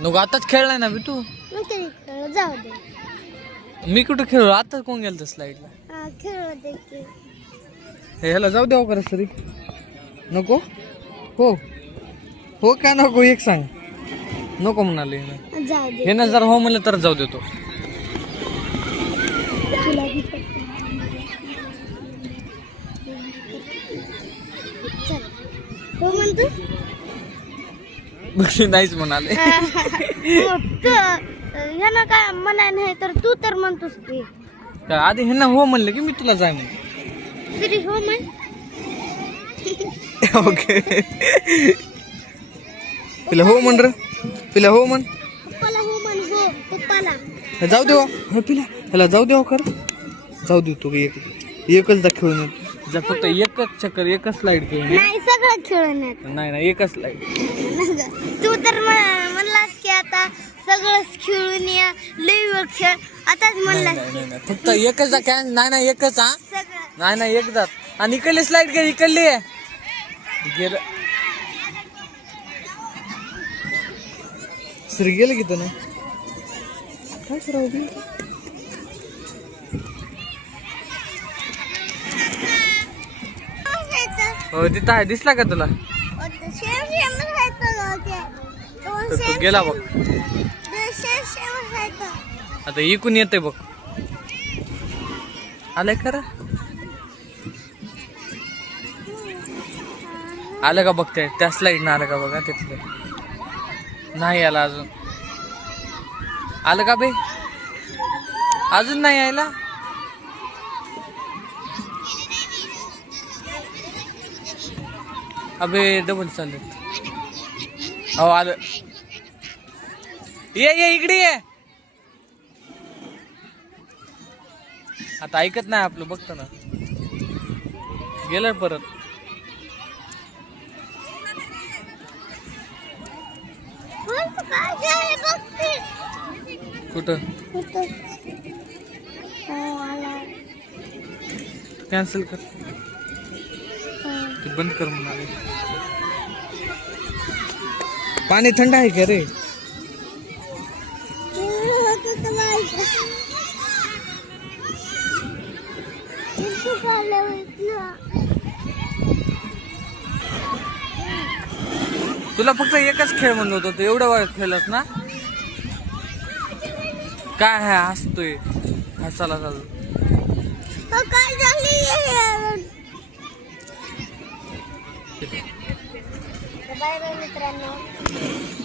नको आताच खेळलाय ना बी तू. जाऊ दे. मी कुठं खेळलो आता? कोण गेलं स्लाइडला? खेळू दे की. ह्याला जाऊ द्यावं करा सरी. नको हो हो का नको एक सांग. नको म्हणाले जाऊ दे. हे ना जर हो म्हणलं तर जाऊ देतो. तुला बी चल हो म्हणतो. नाहीच म्हणाले. ह्यानं काय म्हणाय नाही तर तू तर म्हणतोस की. का आधी ह्यांना हो म्हणलं की मी तुला जाय म्हणतो. तरी हो म्हण. ओके पिला हो म्हण रे. पिला हो म्हण. पप्पाला हो म्हण. हो पप्पाला. जाऊ देवा हो पिला ह्याला जाऊ देवा कर. जाऊ दे तू एकच खेळून जा फक्त एकच चक्कर एकच स्लाइड खेळून ये. नाही सगळं खेळून येत. नाही नाही एकच स्लाइड. तू तर म्हणलास की आता सगळंच खेळून ये. लई वेळ खेळ आताच म्हणलास की. फक्त एकच जा काय. नाही नाही एकच. हा सगळं नाही नाही एकदा. आणि इकडली स्लाइड घे. इकडली गेलं सर गेलं की त्यानं काय करावं बी? हो तिथं आहे. दिसला का तुला? तर तू गेला बघ. आता इकून येते बघ. आलंय खरं? आलं का बघते त्या स्लाइड ना? आलं का बघा तिथलं. नाही आला अजून. आलं का बे? अजून नाही यायला. अबे डबल चालत. हो आलं. ये इकडे ये. आता ऐकत नाही आपलं. बघतो ना गेलं परत. कुठं कॅन्सल कर. ते बंद कर म्हणाले. पाणी थंड आहे का रे? तुला फक्त एकच खेळ म्हणत होतो. तू एवढं वेळ खेळलास ना. काय आहे हसतोय? हसायला चालू. काय झाली? बाय बाय मित्रांनो.